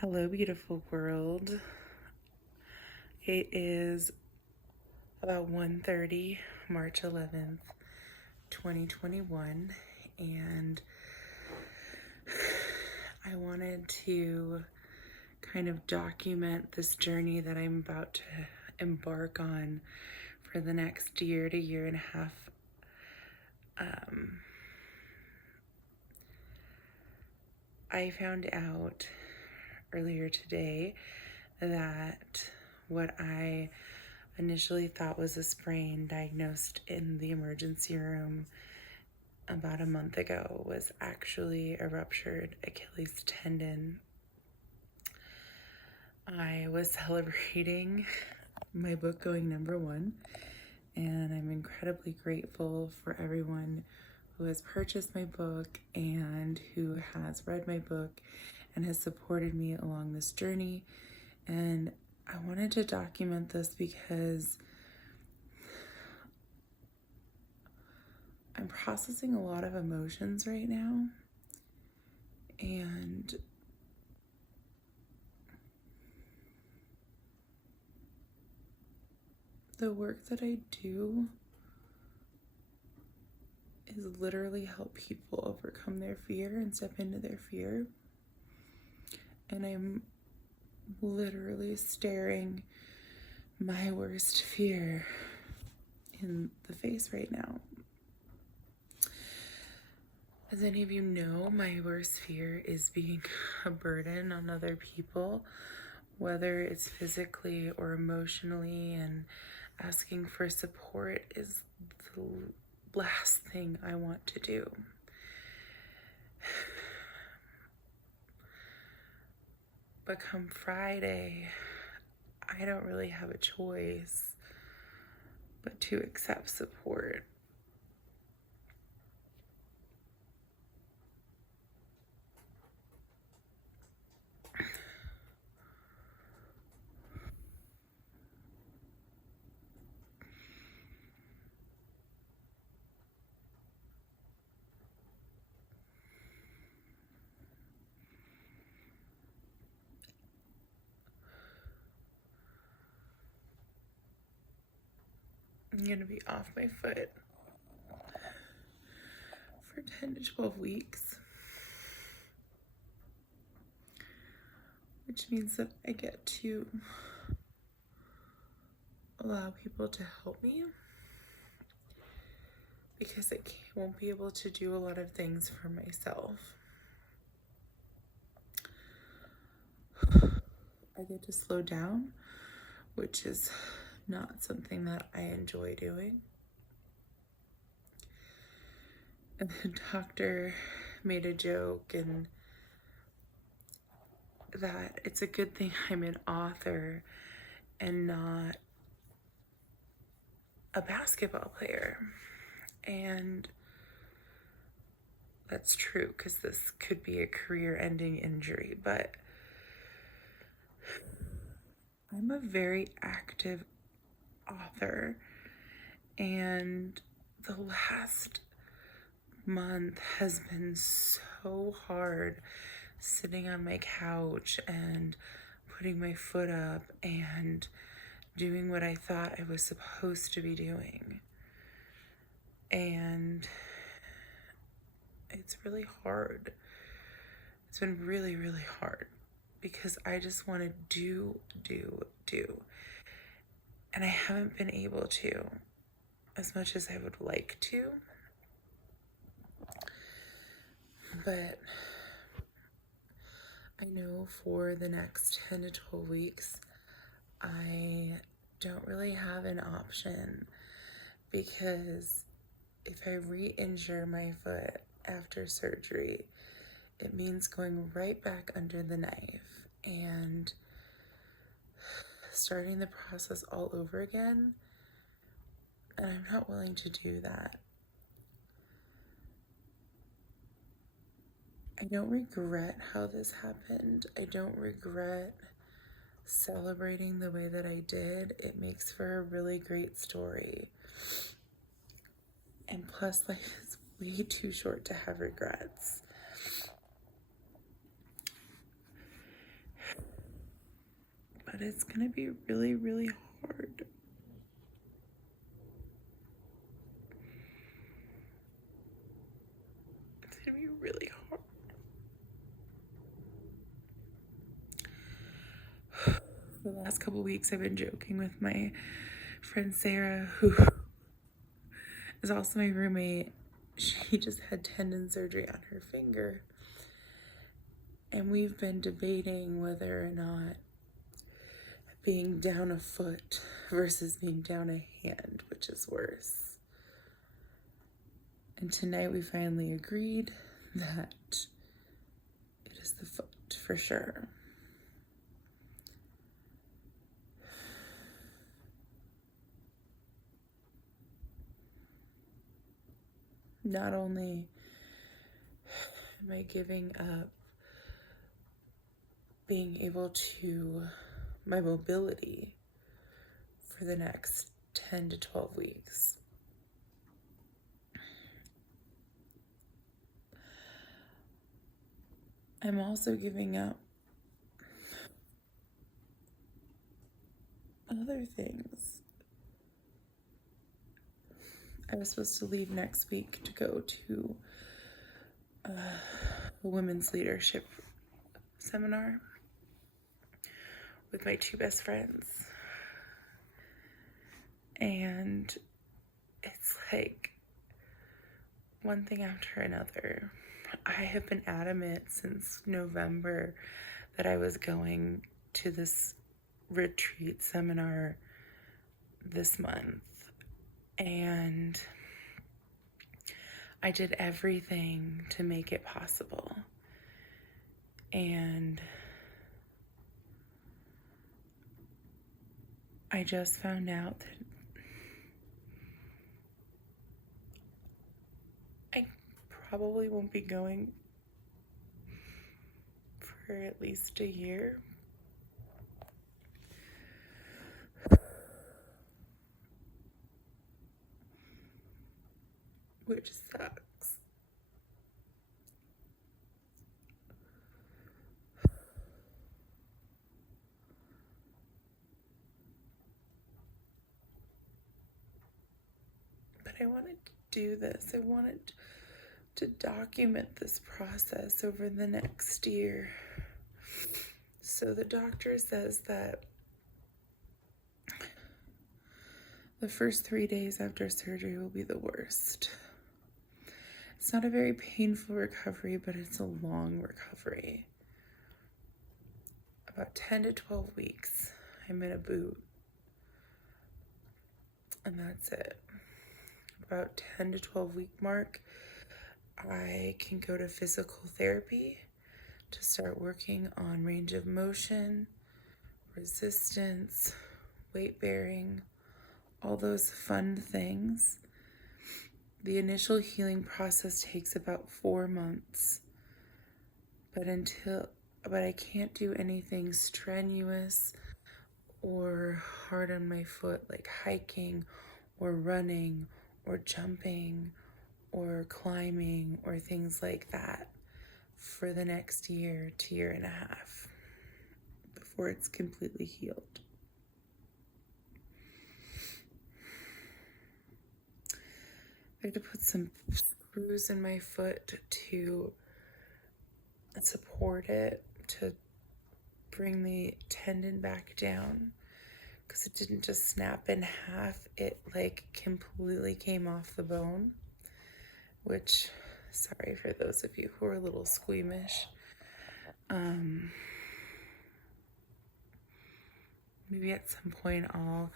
Hello, beautiful world. It is about 1:30, March 11th, 2021, and I wanted to kind of document this journey that I'm about to embark on for the next year to year and a half. I found out earlier today that what I initially thought was a sprain diagnosed in the emergency room about a month ago was actually a ruptured Achilles tendon. I was celebrating my book going #1, and I'm incredibly grateful for everyone who has purchased my book and who has read my book and has supported me along this journey. And I wanted to document this because I'm processing a lot of emotions right now, and the work that I do is literally help people overcome their fear and step into their fear. And I'm literally staring my worst fear in the face right now. As any of you know, my worst fear is being a burden on other people, whether it's physically or emotionally, and asking for support is the last thing I want to do. But come Friday, I don't really have a choice but to accept support. I'm going to be off my foot for 10 to 12 weeks, which means that I get to allow people to help me because I won't be able to do a lot of things for myself. I get to slow down, which is not something that I enjoy doing. And the doctor made a joke and that it's a good thing I'm an author and not a basketball player. And that's true, because this could be a career-ending injury, but I'm a very active author, and the last month has been so hard sitting on my couch and putting my foot up and doing what I thought I was supposed to be doing. And it's really hard. It's been really, really hard because I just want to do. And I haven't been able to as much as I would like to. But I know for the next 10 to 12 weeks, I don't really have an option, because if I re-injure my foot after surgery, it means going right back under the knife and starting the process all over again. And I'm not willing to do that. I don't regret how this happened. I don't regret celebrating the way that I did. It makes for a really great story. And plus, life is way too short to have regrets. but it's gonna be really, really hard. It's gonna be really hard. For the last couple weeks, I've been joking with my friend Sarah, who is also my roommate. She just had tendon surgery on her finger. And we've been debating whether or not being down a foot versus being down a hand, which is worse. And tonight we finally agreed that it is the foot for sure. Not only am I giving up being able to, my mobility for the next 10 to 12 weeks, I'm also giving up other things. I was supposed to leave next week to go to a women's leadership seminar with my two best friends. And it's like one thing after another. I have been adamant since November that I was going to this retreat seminar this month. And I did everything to make it possible. And I just found out that I probably won't be going for at least a year. Which sucks. But I wanted to do this. I wanted to document this process over the next year. So the doctor says that the first 3 days after surgery will be the worst. It's not a very painful recovery, but it's a long recovery. About 10 to 12 weeks, I'm in a boot. And that's it. About 10 to 12 week mark, I can go to physical therapy to start working on range of motion, resistance, weight bearing, all those fun things. The initial healing process takes about 4 months, but I can't do anything strenuous or hard on my foot, like hiking or running or jumping or climbing or things like that, for the next year to year and a half before it's completely healed. I had to put some screws in my foot to support it, to bring the tendon back down, because it didn't just snap in half, it like completely came off the bone, which, sorry for those of you who are a little squeamish. Maybe at some point I'll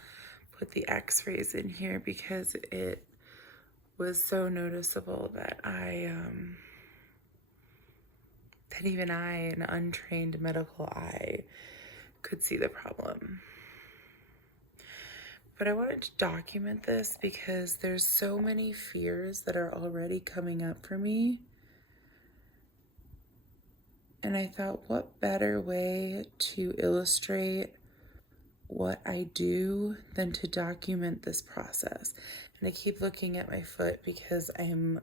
put the x-rays in here, because it was so noticeable that that even I, an untrained medical eye, could see the problem. But I wanted to document this because there's so many fears that are already coming up for me. And I thought, what better way to illustrate what I do than to document this process? And I keep looking at my foot because I'm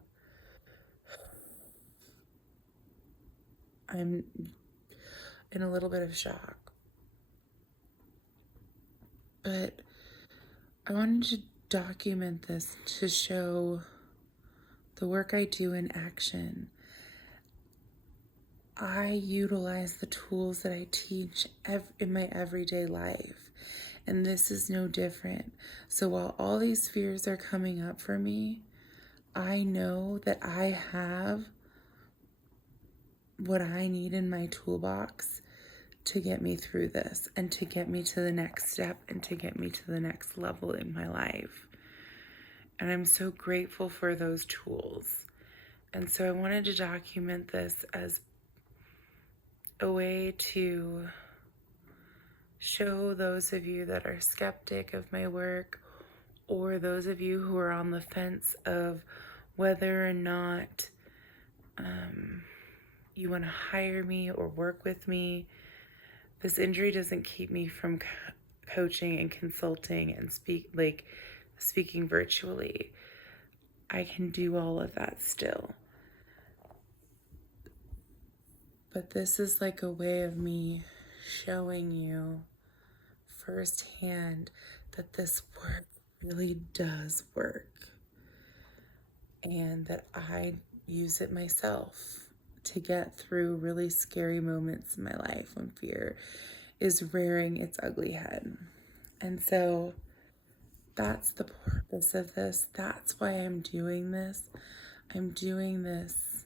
in a little bit of shock. but I wanted to document this to show the work I do in action. I utilize the tools that I teach in my everyday life, and this is no different. So while all these fears are coming up for me, I know that I have what I need in my toolbox to get me through this and to get me to the next step and to get me to the next level in my life. And I'm so grateful for those tools. And so I wanted to document this as a way to show those of you that are skeptic of my work, or those of you who are on the fence of whether or not you want to hire me or work with me. This injury doesn't keep me from coaching and consulting and speaking virtually. I can do all of that still. But this is like a way of me showing you firsthand that this work really does work, and that I use it myself to get through really scary moments in my life when fear is rearing its ugly head. And so that's the purpose of this. That's why I'm doing this. I'm doing this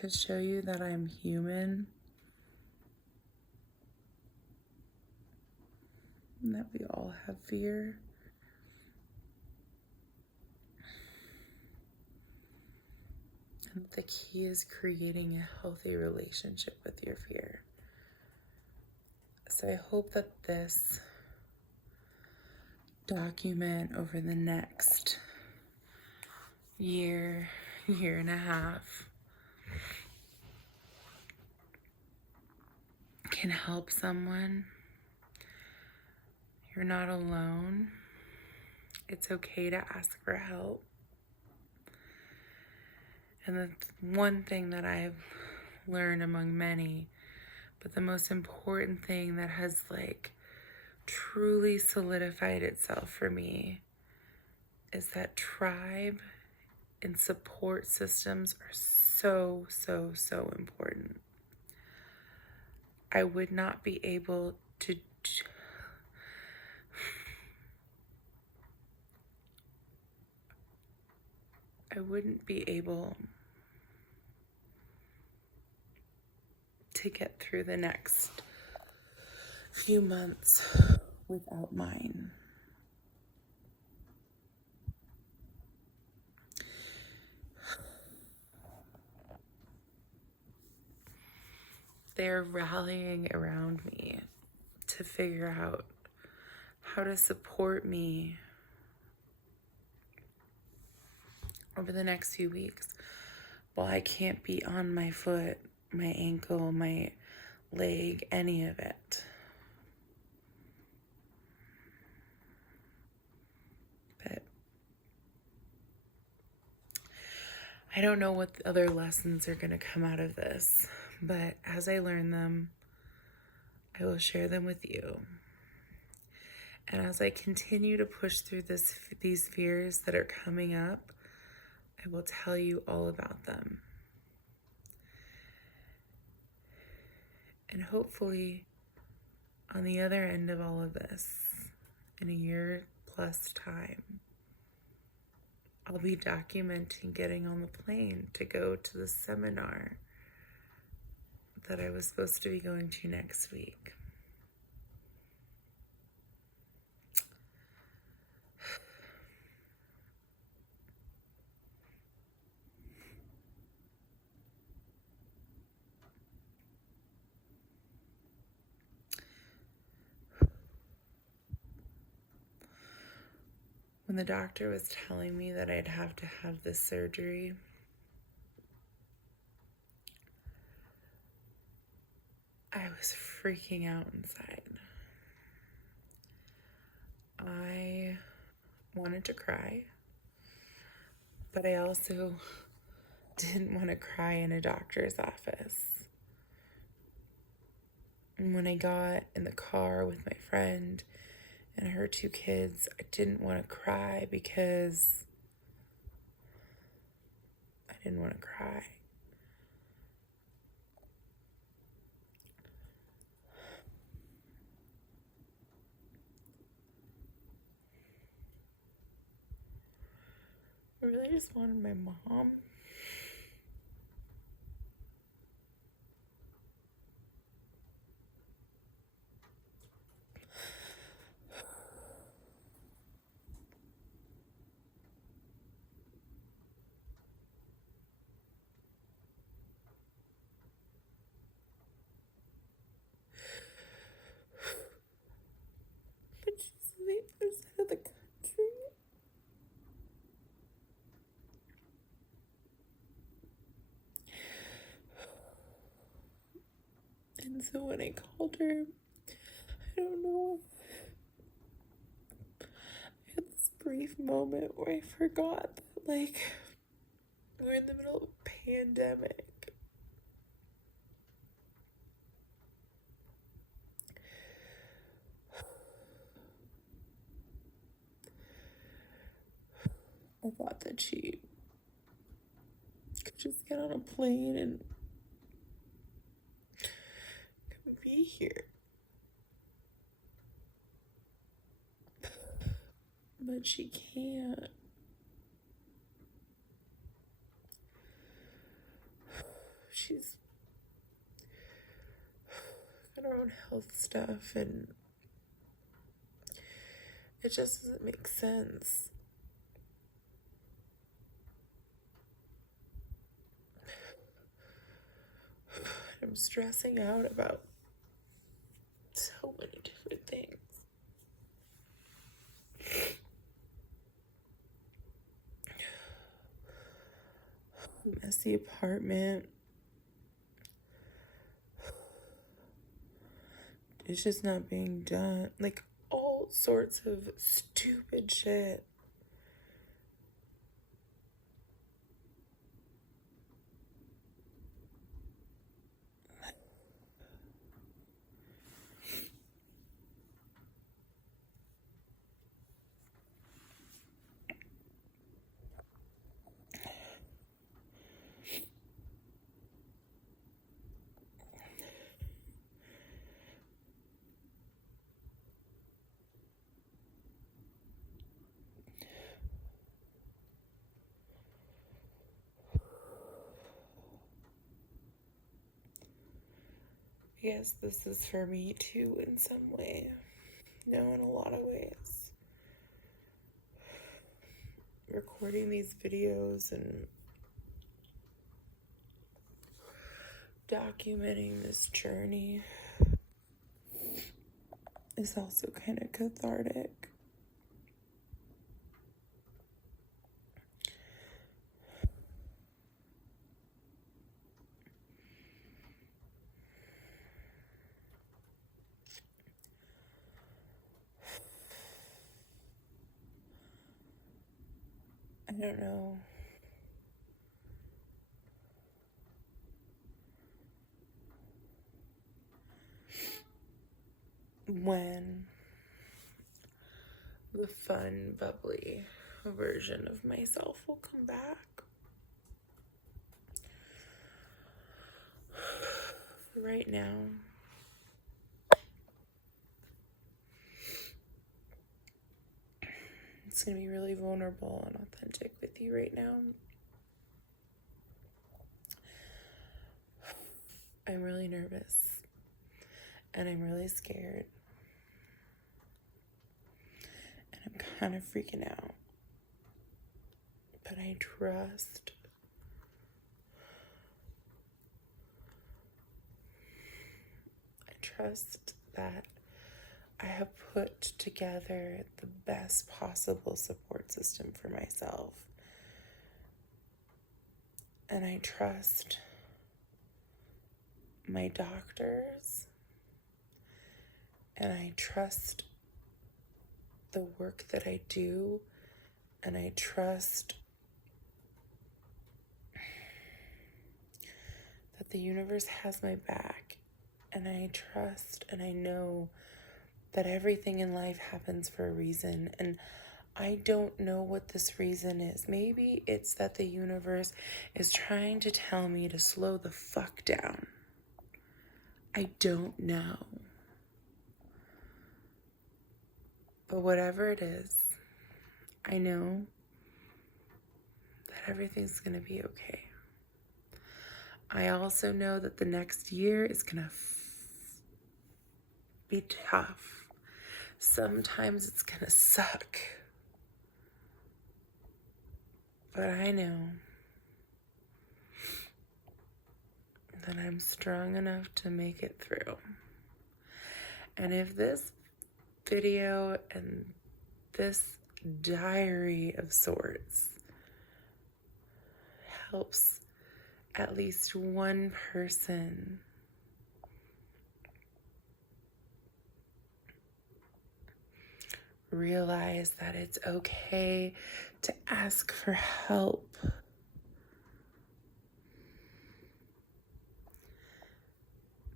to show you that I'm human, and that we all have fear. And the key is creating a healthy relationship with your fear. So I hope that this document over the next year and a half can help someone. You're not alone. It's okay to ask for help. And the one thing that I've learned among many, but the most important thing that has truly solidified itself for me, is that tribe and support systems are so, so, so important. I would not be able to I wouldn't be able to get through the next few months without mine. They're rallying around me to figure out how to support me over the next few weeks while I can't be on my foot, my ankle, my leg, any of it. But I don't know what other lessons are going to come out of this, but as I learn them, I will share them with you. And as I continue to push through these fears that are coming up, I will tell you all about them. And hopefully, on the other end of all of this, in a year plus time, I'll be documenting getting on the plane to go to the seminar that I was supposed to be going to next week. When the doctor was telling me that I'd have to have this surgery, I was freaking out inside. I wanted to cry, but I also didn't want to cry in a doctor's office. And when I got in the car with my friend and her 2 kids, I didn't want to cry because I didn't want to cry. I really just wanted my mom. But she's on the other side of the country. And so when I called her, I don't know, I had this brief moment where I forgot that, like, we're in the middle of a pandemic. I thought that she could just get on a plane and come be here. But she can't. She's got her own health stuff, and it just doesn't make sense. I'm stressing out about so many different things. Messy apartment. It's just not being done. Like, all sorts of stupid shit. Yes, this is for me too in some way. No, in a lot of ways. Recording these videos and documenting this journey is also kind of cathartic. I don't know. When the fun, bubbly version of myself will come back. Right now, it's gonna be really vulnerable and authentic with you right now. I'm really nervous and I'm really scared and I'm kind of freaking out, but I trust that I have put together the best possible support system for myself, and I trust my doctors, and I trust the work that I do, and I trust that the universe has my back, and I trust and I know that everything in life happens for a reason. And I don't know what this reason is. Maybe it's that the universe is trying to tell me to slow the fuck down. I don't know. But whatever it is, I know that everything's going to be okay. I also know that the next year is going to be tough. Sometimes it's going to suck. But I know that I'm strong enough to make it through. And if this video and this diary of sorts helps at least one person realize that it's okay to ask for help,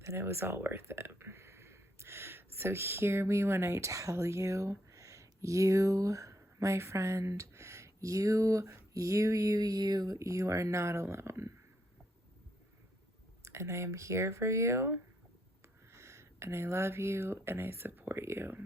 then it was all worth it. So hear me when I tell you, my friend, you are not alone. And I am here for you, and I love you, and I support you.